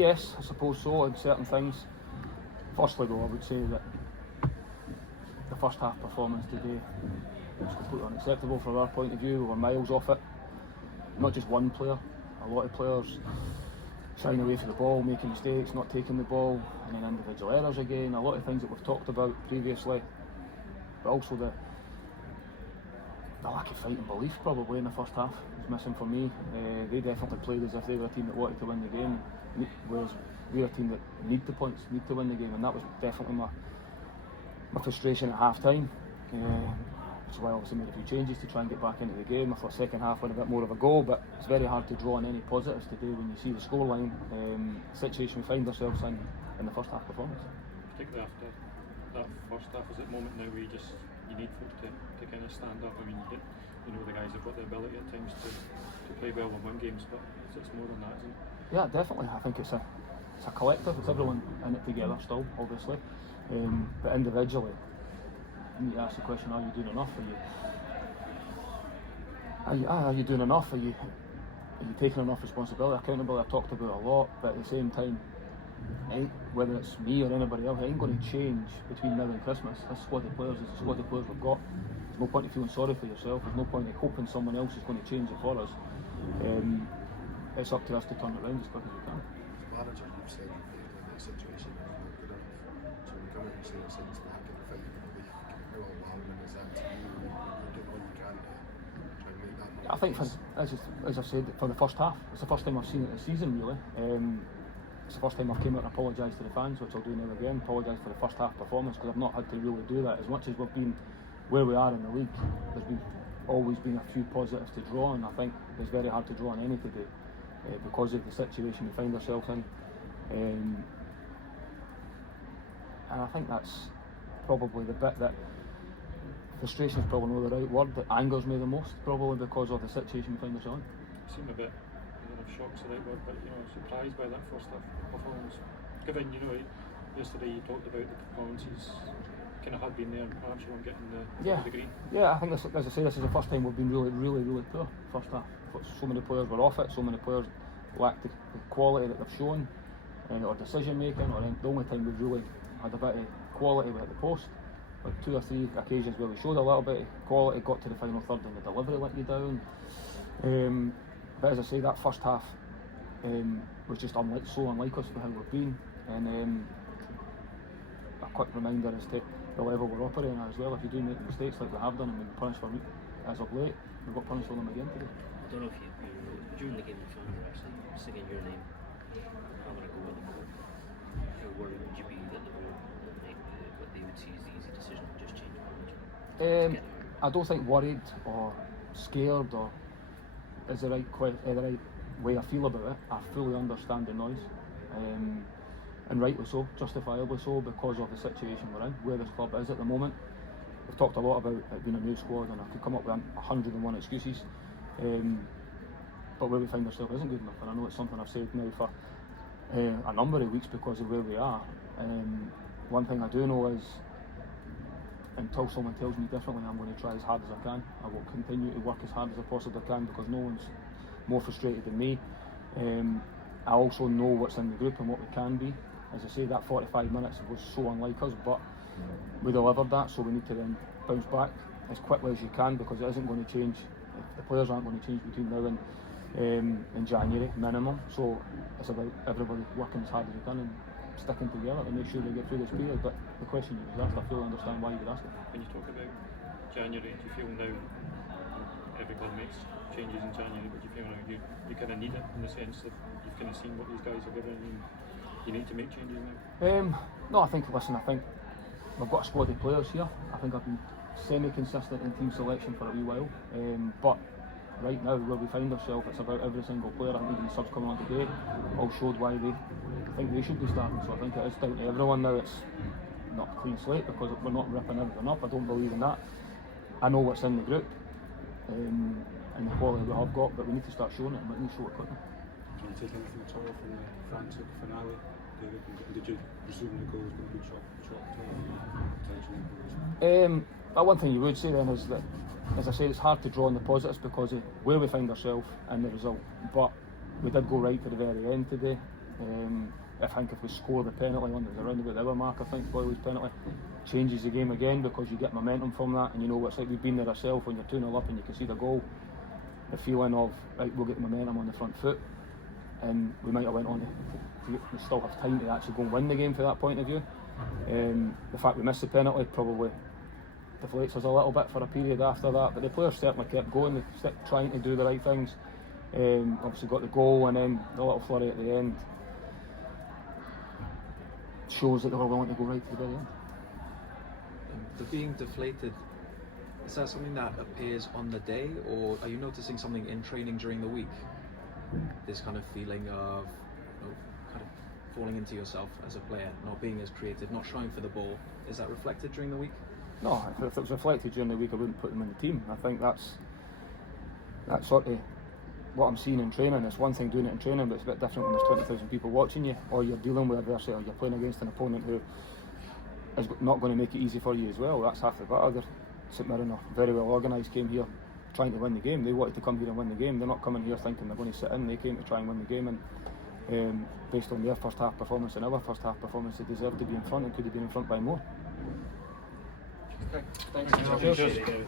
Yes, I suppose so, in certain things. Firstly though, I would say that the first half performance today was completely unacceptable from our point of view. We were miles off it. Not just one player, a lot of players shying away from the ball, making mistakes, not taking the ball, and then individual errors again. A lot of things that we've talked about previously, but also the lack of fight and belief probably in the first half was missing for me. They definitely played as if they were a team that wanted to win the game, whereas we're a team that need the points, need to win the game, and that was definitely my frustration at half time. Which is why I obviously made a few changes to try and get back into the game. I thought second half went a bit more of a goal, but it's very hard to draw on any positives today when you see the scoreline, situation we find ourselves in the first half performance. Particularly after that first half, is it a moment now where you need folk to kind of stand up? I mean, the guys have got the ability at times to play well and win games, but it's more than that, isn't it? Yeah, definitely. I think it's a collective. It's everyone in it together still, obviously, but individually. You need to ask the question: are you doing enough? Are you doing enough? Are you taking enough responsibility, accountability? I've talked about a lot, but at the same time, whether it's me or anybody else, it ain't going to change between now and Christmas. This squad of players is the squad of players we've got. There's no point in feeling sorry for yourself. There's no point in hoping someone else is going to change it for us. It's up to us to turn it around as quick as we can. As manager, you've said you've been in that situation and not good enough. So when you come out and say it's in the back of the fight, how overwhelming is that to you? You're doing all you can to try and make that moment. I think, as I said, for the first half, it's the first time I've seen it this season, really. It's the first time I've came out and apologised to the fans, which I'll do now again. Apologise for the first half performance, because I've not had to really do that. As much as we've been where we are in the league, there's always been a few positives to draw on. I think it's very hard to draw on any today because of the situation we find ourselves in. And I think that's probably the bit that frustration is probably not the right word, that angers me the most, probably because of the situation we find ourselves in. You seem a bit, I don't know if shock's the right word, but surprised by that first half performance. Given, yesterday you talked about the performances kind of had been there and perhaps you weren't getting the green. Yeah, I think this, as I say, this is the first time we've been really poor first half. So many players were off it, so many players lacked the quality that they've shown, or decision making, or the only time we've really had a bit of quality was at the post. But 2 or 3 occasions where we showed a little bit of quality, got to the final third and the delivery let you down. But as I say, that first half was just so unlike us for how we've been, and a quick reminder as to the level we're operating at as well. If you do make mistakes like we have done and we've been punished for it as of late, we've got punished for them again today. I don't know if you during the game the fans were actually singing your name, having a go at the ball. How worried would you be that the ball, what they would see as the easy decision would just change? I don't think worried or scared or is the right way I feel about it. I fully understand the noise, and rightly so, justifiably so, because of the situation we're in, where this club is at the moment. We've talked a lot about it being a new squad, and I could come up with 101 excuses, but where we find ourselves isn't good enough, and I know it's something I've said now for a number of weeks because of where we are. One thing I do know is, until someone tells me differently, I'm going to try as hard as I can. I will continue to work as hard as I possibly can, because no one's more frustrated than me. I also know what's in the group and what we can be. As I say, that 45 minutes was so unlike us, but we delivered that, so we need to then bounce back as quickly as you can, because it isn't going to change. The players aren't going to change between now and January minimum. So it's about everybody working as hard as we can and sticking together to make sure we get through this period. But the question you was asked, I fully understand why you would ask it. When you talk about January, do you feel now every club makes changes in January, but do you feel now you kind of need it in the sense that you've kind of seen what these guys are giving and you need to make changes now? No, I think we've got a squad of players here. I think I've been semi-consistent in team selection for a wee while, but right now where we find ourselves, it's about every single player. I think even the subs coming on today all showed why they think they should be starting, so I think it is down to everyone now. It's not a clean slate because we're not ripping everything up. I don't believe in that. I know what's in the group and the quality we have got, but we need to start showing it, and we need to show it quickly. Can you take anything at all from the frantic finale, David? Did you presume the goal was going to be chopped potentially? But one thing you would say then is that, as I say, it's hard to draw on the positives because of where we find ourselves and the result. But we did go right to the very end today. I think if we score the penalty one, it was around about the hour mark, I think, Boyley's penalty, changes the game again because you get momentum from that, and you know what it's like. We've been there ourselves when you're 2-0 up and you can see the goal. The feeling of, right, we'll get the momentum on the front foot, and we might have went on to we still have time to actually go and win the game from that point of view. The fact we missed the penalty probably deflates us a little bit for a period after that, but the players certainly kept going, they kept trying to do the right things. Obviously got the goal, and then the little flurry at the end shows that they were willing to go right to the very end. The being deflated, is that something that appears on the day, or are you noticing something in training during the week? This kind of feeling of, you know, kind of falling into yourself as a player, not being as creative, not showing for the ball. Is that reflected during the week? No, if it was reflected during the week, I wouldn't put them in the team. I think that's sort of what I'm seeing in training. It's one thing doing it in training, but it's a bit different when there's 20,000 people watching you, or you're dealing with adversity, or you're playing against an opponent who is not going to make it easy for you as well. That's half the battle. St Mirren are very well organised, came here trying to win the game. They wanted to come here and win the game. They're not coming here thinking they're going to sit in. They came to try and win the game, and based on their first half performance and our first half performance, they deserved to be in front and could have been in front by more. Okay. Thanks. Cheers. Cheers.